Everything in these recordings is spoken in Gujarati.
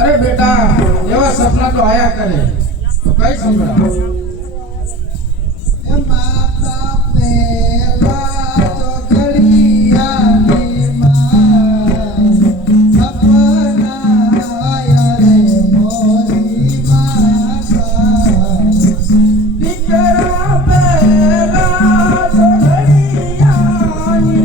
अरे बेटा एवा सपना तो आया करे तो कई संभळा ए माता पेला तो घड़ियाली मां सपना आया रे मोरी माता दीकरा पेला तो घड़ियाली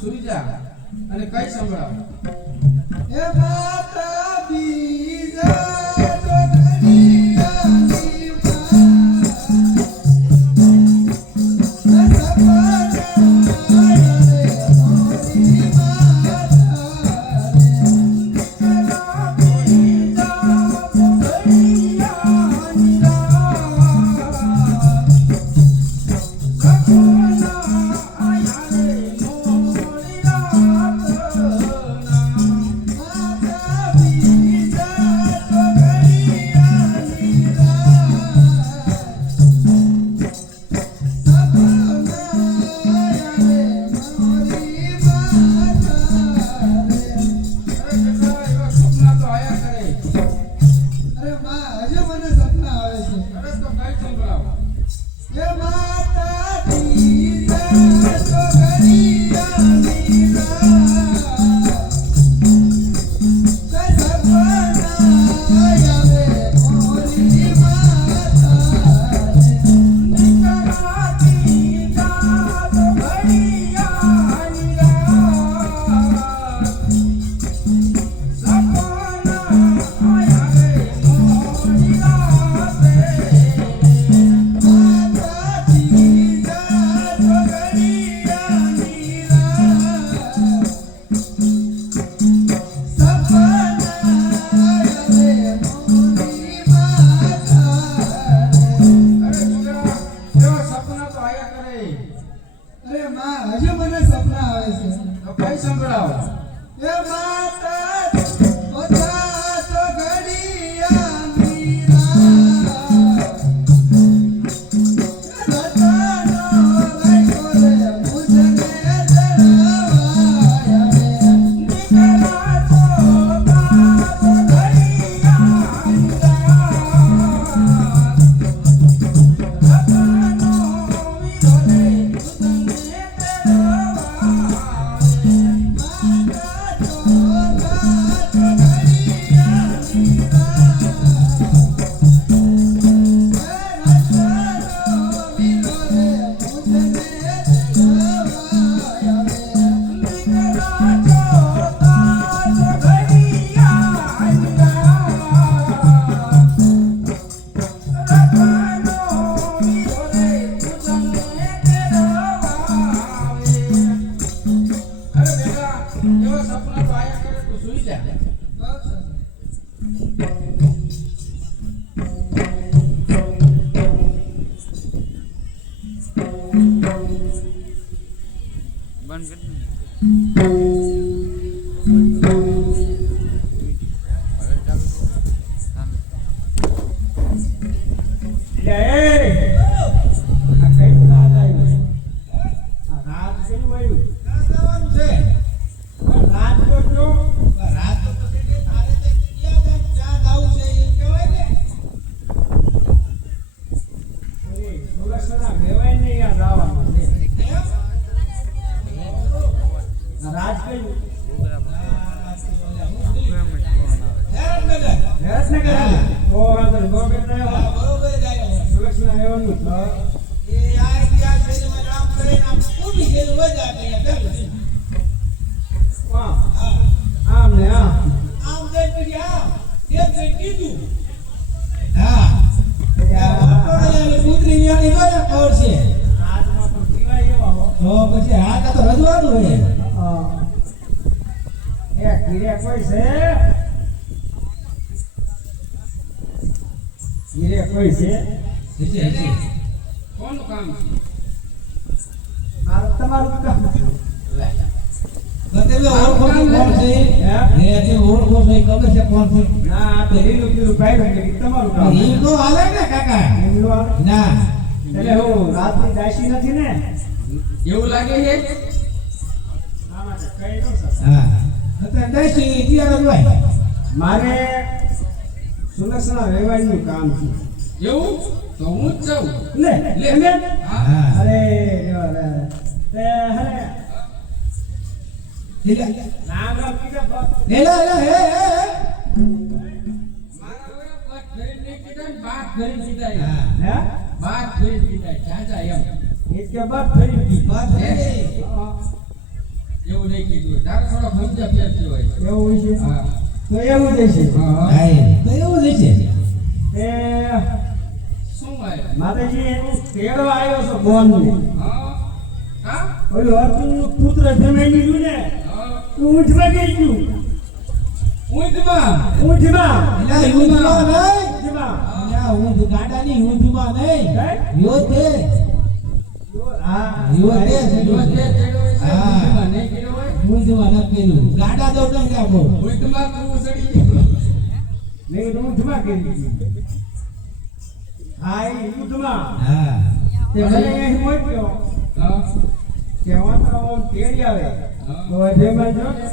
સુઈ જા અને કઈ સંભળાવ ए माता बीजा तो घड़ियाली मां सपना आया रे मोरी माता अरे मां हजे મને સપના આવે છે તો કઈ સંભળાવ એ માતા બધા તો ઘડિયાળી રતનો લાગ્યો રે મુજને જણાવાયા રે દીકરા ચોકા તો ઘડિયાળી એક ને કીધું હા આ કૂતરી વ્યાની જોયા ખબર છે હાથમાં પણ પીવાય એવા હો. તો પછી હાથ આ તો રજવાનું હોય એ ઘીરે કોઈ છે ઘીરે કોઈ છે હશે. કોનું કામ મારું તમારું કામ તમે ઓળખો છો કોણ છે હે તે ઓળખો છો એ ખબર છે કોણ છે ના આ તો લીલું પીલું પાડ્યું એટલે ઈ તમારું કામ એ તો હાલે ને કાકા એમનું આવે. ના એટલે હું રાતની દાસી નથી ને એવું લાગે છે આમાં તો કઈ ન શકે. હા અત્યારે દઈશી તિયાર જ હોય મારે સુલક્ષણા વ્યવહારનું કામ છે એવું તો હું જ જાઉં લે લે. લે હા હા અરે રે તે હરે નામ રામ કીધા એલા એલા હે મારા હવે બાત કરીને નહીં કીધા ને બાત કરીને કીધા એમ. હા હે બાત કરીને કીધા ચાચા એમ એ કે બાદ ફરી ગઈ વાત હે એવું નહીં કીધું તારે થોડો સમજ્યા ફેરથી હોય એવું છે હા તો એવું જ છે હા હાય તો એવું જ છે તે શું આવ્યા માતાજી એનું તેડો આવ્યો છો બોન ને હા હા ઓલું હતું પુત્ર જમાઈ દીધું ને હા ઊંઠમાં ગઈ ગયું ઊંટમાં ઊંઠમાં એલા ઊંધમાં નહીં ઊંઠમાં એલા ઊંધ ગાડાની ઊંધમાં નહીં યોતે હા યોતે જો તે તેડો હોય છે, હા. ઊંટમાં નહીં કર્યો હોય ઊંધમાં ન પેલું ગાડા તો નહીં રાખો ઊંટમાં કરવું ચડી ગયું મેં કીધું ઊંઠમાં કરી દીધી હા એ ઊંઠમાં હા તે મને અહીં મોકલ્યો હા કે વાંતરો આમ તેડી આવે હા. તો જેમાં જો ને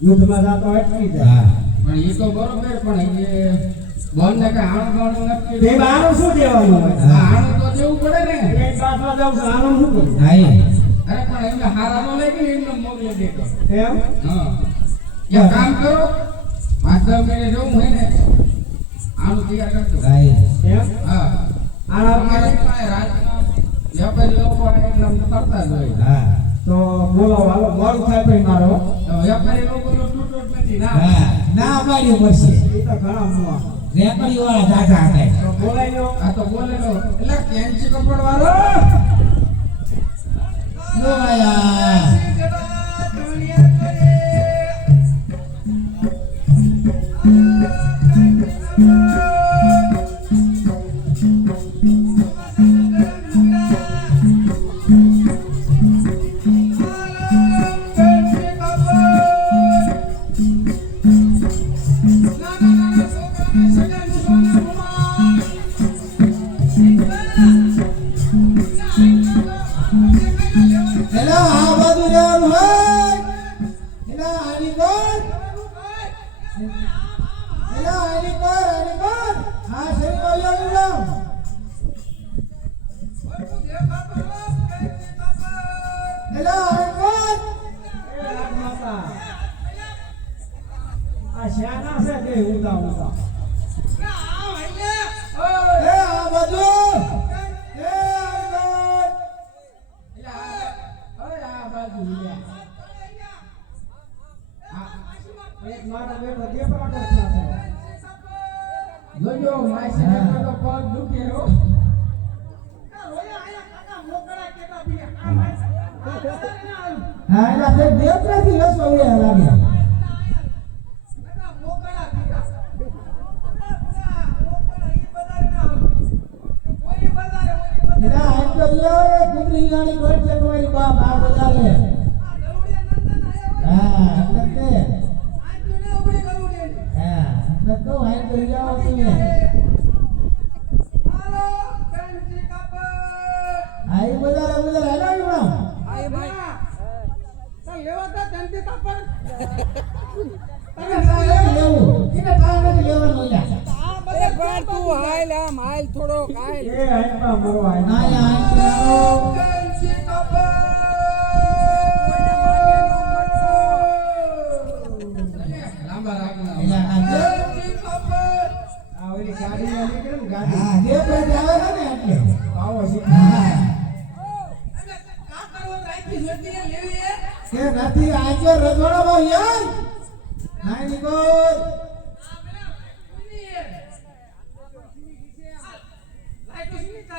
યુદ્ધમાં જાતો અટકી જાય હા પણ એ તો બરોબર પણ એ બોલને કઈ આણું બાણું નથી તે કર્યું. આનું શું દેવાનું હોય આ આણું તો દેવું પડે ને એક બાજુમાં જાઉં છું આનું શું કરું હાય અરે પણ એમને હારા નો લાગી ને એમને મોકલી દેતો એમ હા એક કામ કરો 5-10 મિનિટ જવું હોય ને આણું તૈયાર કરજો હાય એમ હા આના અમારે પાસે રાતના વ્યાપારી લોકો આવે એટલે આમ તો કરતા જ હોય હા તો બોલો હાલો મોડું થાય પછી મારો તો વ્યાપારી લોકોનો તૂટો જ નથી ના હા ના પાડ્યું પડશે એ તો ઘણા મુવા રેકડી વાળા જાતા હતા તો બોલાઈ લો આ તો બોલેલો એટલે કેન્સી કપડ વાળો લો આયા એલા આ બાજુ રહેવાનું હોય એલા આની કોણ એલા આની કોણ આ શરીર લેવાનું નામ એલા આની કોણ એ રાજમાતા આ શ્યાના છે બે ઊંધા ઊંધા એ આ બાજુ એ આની કોણ અરે આ બાજુ લે. એક મારો બેટો દેપરા કરતા છે જોજો માસી ને તો પગ દુખે હો હા એલા તે દેવરાથી રસો ઉડ્યા લાગ્યા એલા આમ તો લ્યો એ કુતરી ગાડી કોણ છે તમારી બાપ આ બધા લે હા એટલે તે હા એટલે તો આમ તો લ્યો તમે આ એ બધા હલાવ્યું લેવું એને કાંઈ નથી લેવાનું લ્યા અરે પણ તું હાલ આમ હાલ થોડો હાલ એ હાથમાં મરો ના હાથમાં. યા આમ તો લાંબા રાખના એલા આ આ ઓલી ગાડી વાળી કે ને ગાડી હા દેવરાથી આવે છે ને એટલે આવો છે હા કે નથી આજે રજવાડામાં યાર નાઈ નિકોલ એ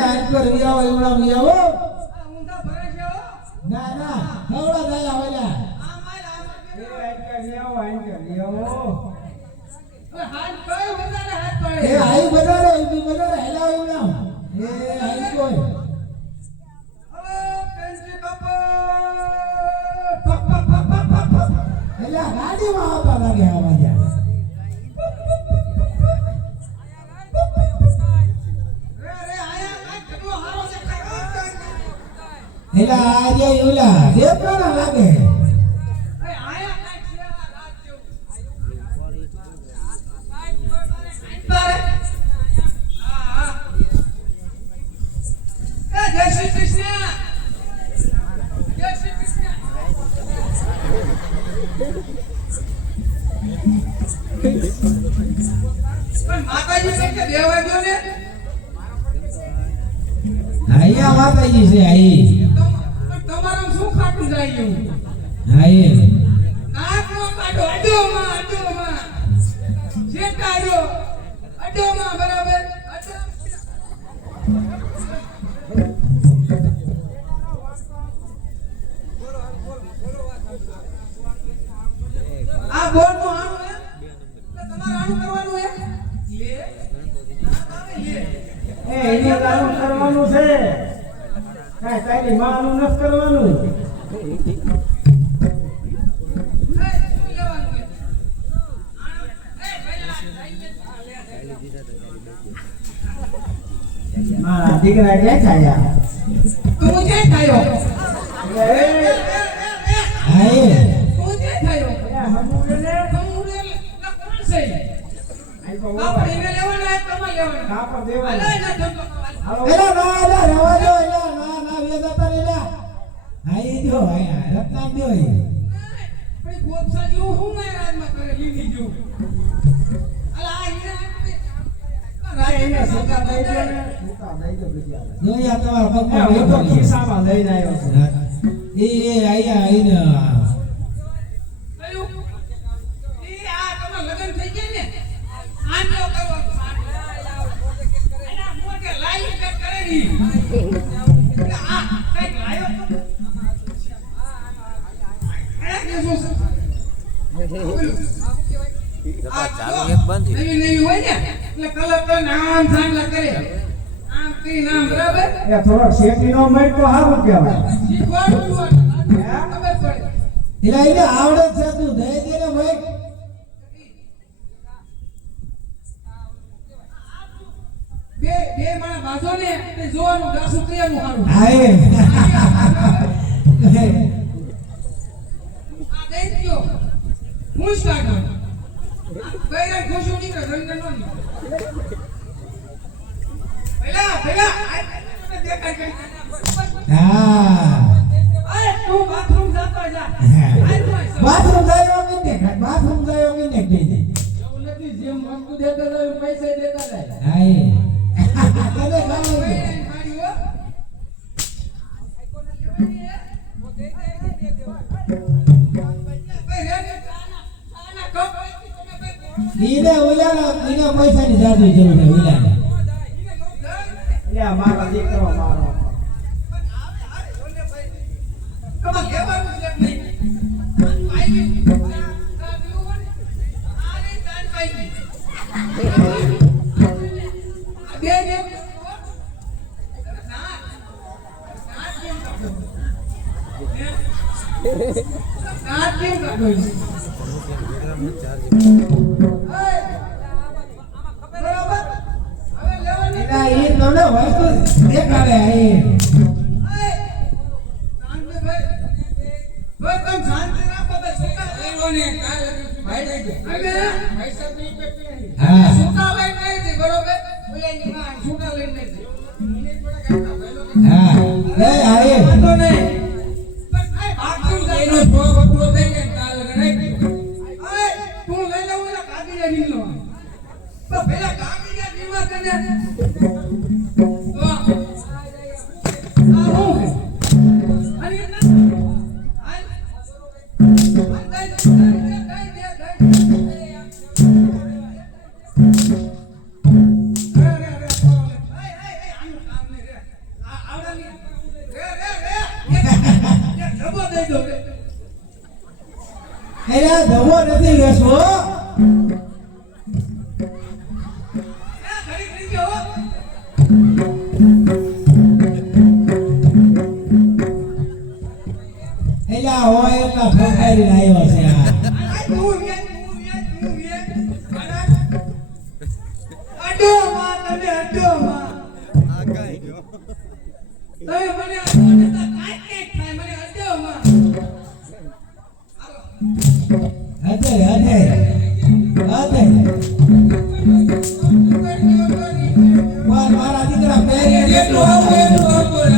આજ પર વિયાવો એવડા વિયાવો ઊંધા ભરે છે હો ના ના હવડા જાય આવેલા આ માર એ આઈ કે લેવો આઈ કે લેવો હવે હાથ કયો વધારે હાથ પડે એ આઈ બજારે હેલા એવડા એ આઈ કોઈ હવે પેન્સી કપો પપ પપ પપ પપ એલા ગાડીમાં આવતા લાગે આવા જા રે આયા કાઈ કેટલો હારો છે કાઈ એલા આજે એવલા દેખણા લાગે એ આયા કાઈ છે આ રાત જેવું તારે હા એ જય શ્રી કૃષ્ણ જય શ્રી કૃષ્ણ પણ માતાજી છે કે દેવા દો ને આયા માતાજી છે આઈ પણ તમારું શું ખાટું જાય એવું આઈ કાકનો કાઢો અડોમાં જે કાઢો અડોમાં બરાબર આ બોલ નું આણું હે એટલે તમારે આણું કરવાનું હે લે આવે લે એ એને કામ કરવાનું છે કાઈ તારી માનું નથી કરવાનું એ શું લેવાનું હે આણું એ પહેલા મારા દીકરા ક્યાં ખાયા તું જે ખાયો આઈ તું જે ખાયો હમુને ને કમુરે કોણ છે આઈ તો આપણે એને લેવાના હે તમારે લેવાના કાપડ અલે દેવાના ના ધંધો હાલો એલા ના રવા દો એલા ના વેદાતા રેલા આઈ જો આયા રત્ના દો ભાઈ ગોપસા જેવું હું મેં રાજમાં કરે લીધી જો અલા આ એને સુકા દઈ દે ને સુકા દઈ દે બીજા જોયા તમારા એ હું તો પગમાં ખિસ્સામાં લઈને આવ્યો છું એ આયા આઈને કયું ઈ આ તમાર લગન થઈ ગયા ને આંજો કરવાનું આના મોટે લાઈન કટ કરેલી આ કઈક લાયો તો નવી નવી હોય ને એટલે કલર તો નામ સાંગલા કરે આમ કરી નામ બરાબર એ થોડો શેકી નો મળ તો સારું કહેવાય શીખવાડું છું ખબર પડે એલા એને આવડે છે તું દઈ દે ને ભાઈ બે માણા બાજો ને તે જોવાનું ગાસું કયાનું હારું આય આ દઈ દ્યો હું સ્ટાર્ટ બૈરા ખુશું નીકળે રંગન નો પેલા આ દેખાય કઈ હા અરે તું બાથરૂમ જતો જા આઈ બાથરૂમ જાય કે ને કહી દે એવું નથી જેમ વસ્તુ દેતા જાય પૈસા દેતા જાય આય તને કામ છે મારી હો આઈકોન લેવાની હે ઓ દે આના કપ તમે ભાઈ ઈને ઓલાના ઈને પૈસાની જાદુ જરૂર છે ઓલાને એ મારા દીકરો મારો કમા લેવાનું છે નહીં પાઈ એના ઈ તમને વસ્તુ દેખાડે આય હા હા એ આય એલા ધવો નથી વેસવો. ઘડી ઘડી ગયો એલા હોય એટલા ફોકારી લાવ્યો છે આ. તું વે અડો માં તમે અડો માં તમે મને અડો ને તો કાઈ થાય મને અડો માં હતે હતે મારા દીકરા પહેરી એટલું આવું એટલું આવું.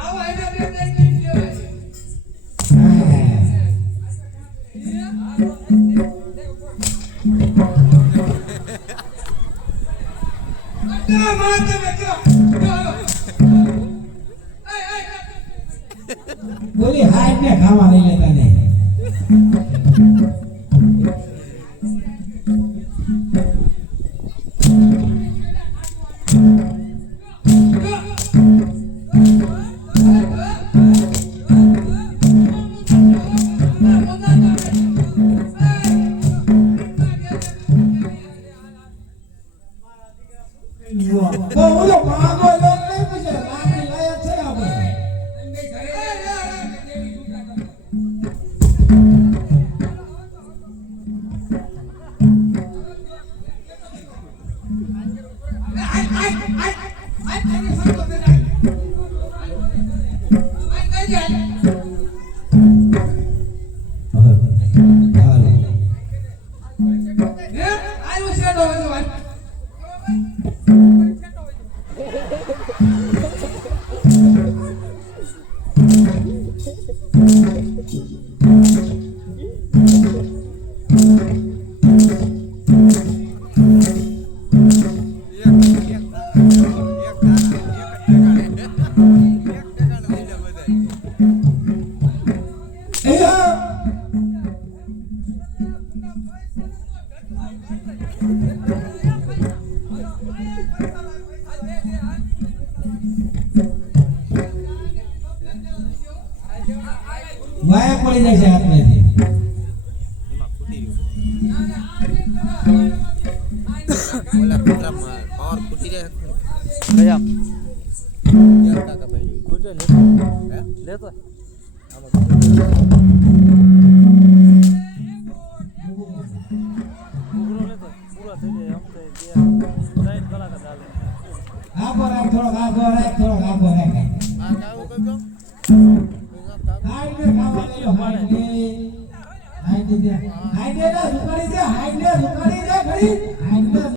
આવો એને બે દઈ દીધો અડો માં તમે જો બોલી હાથ ને ખાવા લઈ લેતા ને. બોલો માગો લો નહીં પૂછે લાકડી લાયા છે આપણે. વાયા પડી જાય છે હાથમાંથી. ઓલા કૂતરામાં પાવર ફૂટી જાય કયા ક્યાં કાકા ભાઈ કુટે લે હે લેતો ઉગરો લેતો પૂરા થઈ જાય આમ તો 3 કલાક જ હાલે. આખો રાખ થોડોક આખો રાખ થોડોક આખો રાખ. આ કાવું કરજો હાઈડ ને ખાવા દેજો હાઈડ ને. હાઈડ દે ના સુકારી દે હાઈડ ને સુકારી દે ઘડી.